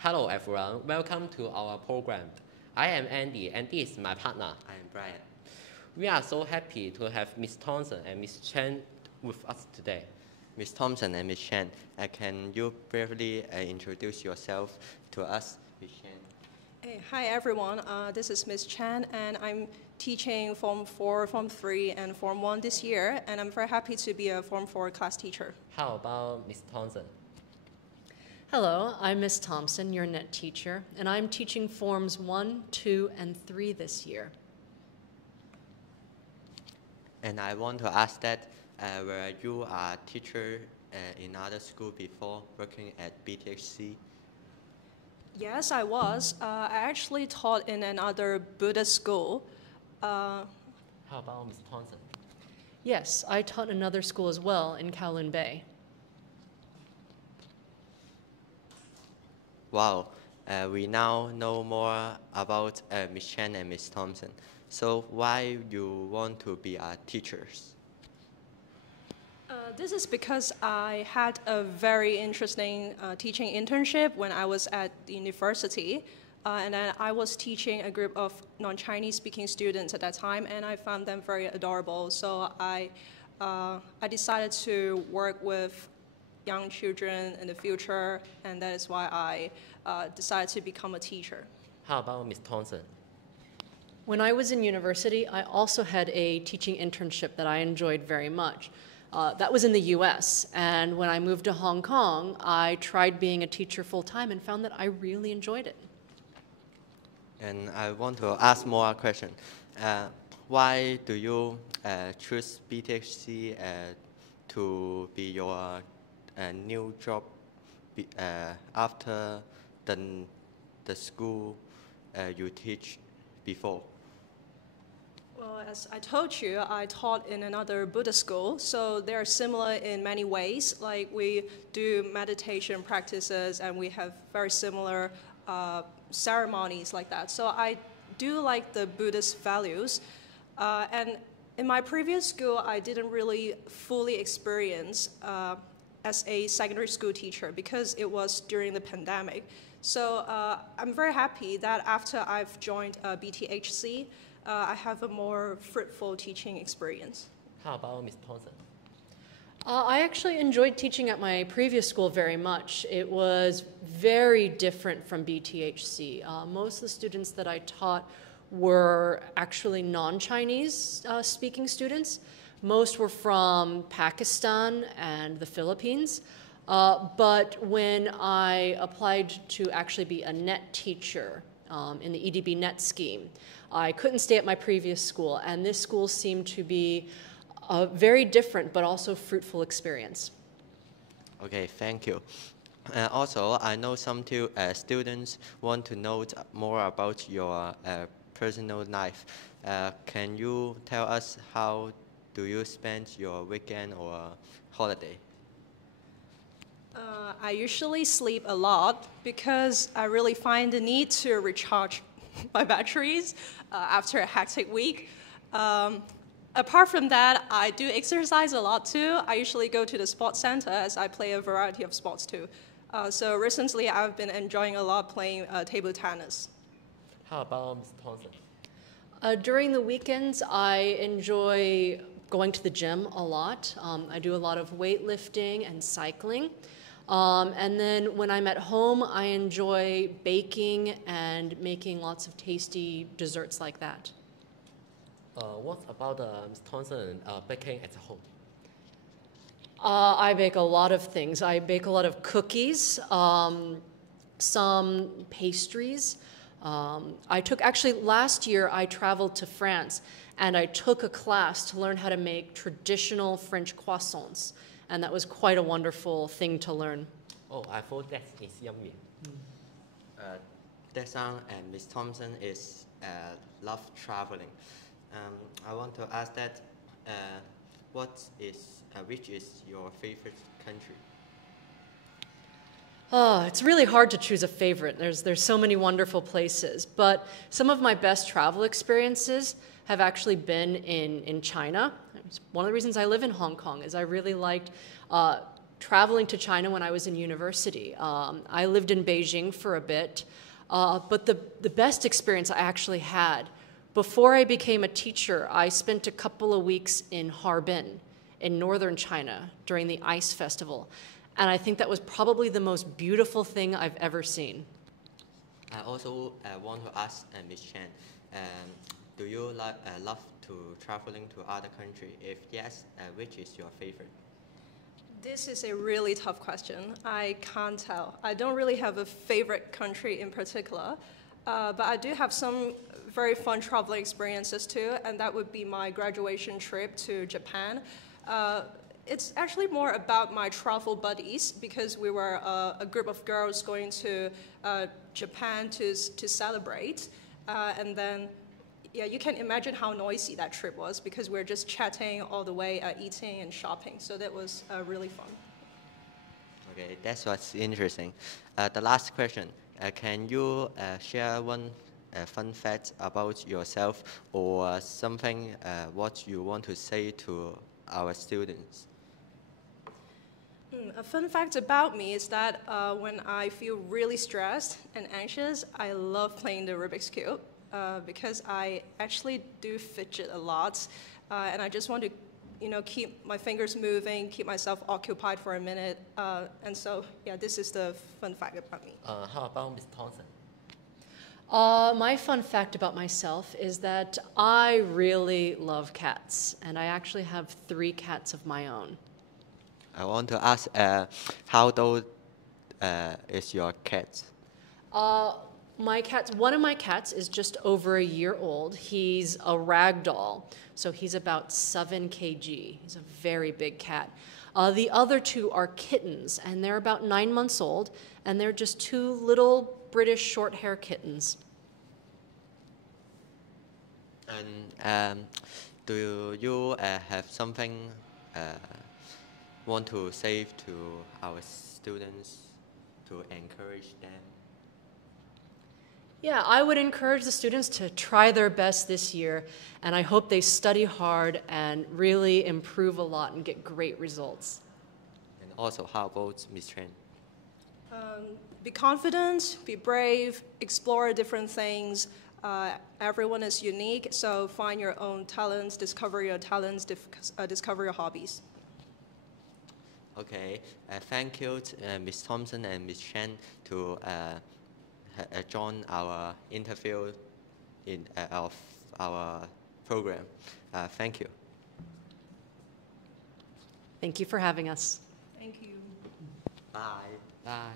Hello everyone, welcome to our program. I am Andy and this is my partner. I am Brian. We are so happy to have Ms. Thomson and Ms. Chen with us today. Ms. Thompson and Ms. Chen, can you briefly introduce yourself to us, Ms. Chen? Hey, hi everyone, this is Ms. Chen and I'm teaching Form 4, Form 3 and Form 1 this year, and I'm very happy to be a Form 4 class teacher. How about Ms. Thomson? Hello, I'm Ms. Thompson, your NET teacher, and I'm teaching Forms 1, 2, and 3 this year. And I want to ask that were you a teacher in other school before working at BTHC? Yes, I was. I actually taught in another Buddhist school. How about Ms. Thomson? Yes, I taught in another school as well in Kowloon Bay. Wow, we now know more about Ms. Chen and Ms. Thompson. So why you want to be teachers? This is because I had a very interesting teaching internship when I was at the university. And then I was teaching a group of non-Chinese speaking students at that time, and I found them very adorable. So I decided to work with young children in the future, and that is why I decided to become a teacher. How about Ms. Thomson? When I was in university, I also had a teaching internship that I enjoyed very much. That was in the US, and when I moved to Hong Kong, I tried being a teacher full-time and found that I really enjoyed it. And I want to ask more questions. Why do you choose BTHC to be your new job after the school you teach before? Well, as I told you, I taught in another Buddhist school, so they're similar in many ways. Like we do meditation practices and we have very similar ceremonies like that. So I do like the Buddhist values. And in my previous school, I didn't really fully experience as a secondary school teacher because it was during the pandemic. So I'm very happy that after I've joined BTHC, I have a more fruitful teaching experience. How about Ms. Thomson? I actually enjoyed teaching at my previous school very much. It was very different from BTHC. Most of the students that I taught were actually non-Chinese speaking students. Most were from Pakistan and the Philippines. But when I applied to actually be a NET teacher in the EDB NET scheme, I couldn't stay at my previous school, and this school seemed to be a very different but also fruitful experience. Okay, thank you. Also, I know some students want to know more about your personal life. Can you tell us how do you spend your weekend or holiday? I usually sleep a lot because I really find the need to recharge my batteries after a hectic week. Apart from that, I do exercise a lot too. I usually go to the sports center as I play a variety of sports too. So recently I've been enjoying a lot playing table tennis. How about Ms. Thomson? During the weekends, I enjoy going to the gym a lot. I do a lot of weightlifting and cycling. And then when I'm at home, I enjoy baking and making lots of tasty desserts like that. What about Ms. Thomson baking at home? I bake a lot of things. I bake a lot of cookies, some pastries. Actually last year I traveled to France and I took a class to learn how to make traditional French croissants. And that was quite a wonderful thing to learn. Oh, I thought that is yummy. Desang and Ms. Thompson love traveling. I want to ask that which is your favorite country? It's really hard to choose a favorite. There's so many wonderful places, but some of my best travel experiences have actually been in China. One of the reasons I live in Hong Kong is I really liked traveling to China when I was in university. I lived in Beijing for a bit, but the best experience I actually had, before I became a teacher, I spent a couple of weeks in Harbin in northern China during the Ice Festival. And I think that was probably the most beautiful thing I've ever seen. I also want to ask Ms. Chen, do you love to traveling to other countries? If yes, which is your favorite? This is a really tough question. I can't tell. I don't really have a favorite country in particular, but I do have some very fun traveling experiences too, and that would be my graduation trip to Japan. It's actually more about my travel buddies, because we were a group of girls going to Japan to celebrate, and then yeah, you can imagine how noisy that trip was, because we're just chatting all the way, eating and shopping. So that was really fun. Okay, that's what's interesting. The last question, can you share one fun fact about yourself, or something what you want to say to our students? A fun fact about me is that when I feel really stressed and anxious, I love playing the Rubik's Cube. Because I actually do fidget a lot, and I just want to, keep my fingers moving, keep myself occupied for a minute, and so yeah, this is the fun fact about me. How about Ms. Thomson? My fun fact about myself is that I really love cats, and I actually have 3 cats of my own. I want to ask, how old is your cat? One of my cats is just over a year old. He's a rag doll, so he's about 7 kg. He's a very big cat. The other 2 are kittens, and they're about 9 months old, and they're just 2 little British short hair kittens. And do you have something want to say to our students to encourage them? Yeah, I would encourage the students to try their best this year, and I hope they study hard and really improve a lot and get great results. And also, how about Ms. Chen? Be confident, be brave, explore different things. Everyone is unique, so find your own talents, discover your talents, discover your hobbies. Okay, thank you, Ms. Thomson and Ms. Chen, to join our interview of our program. Thank you. Thank you for having us. Thank you. Bye. Bye.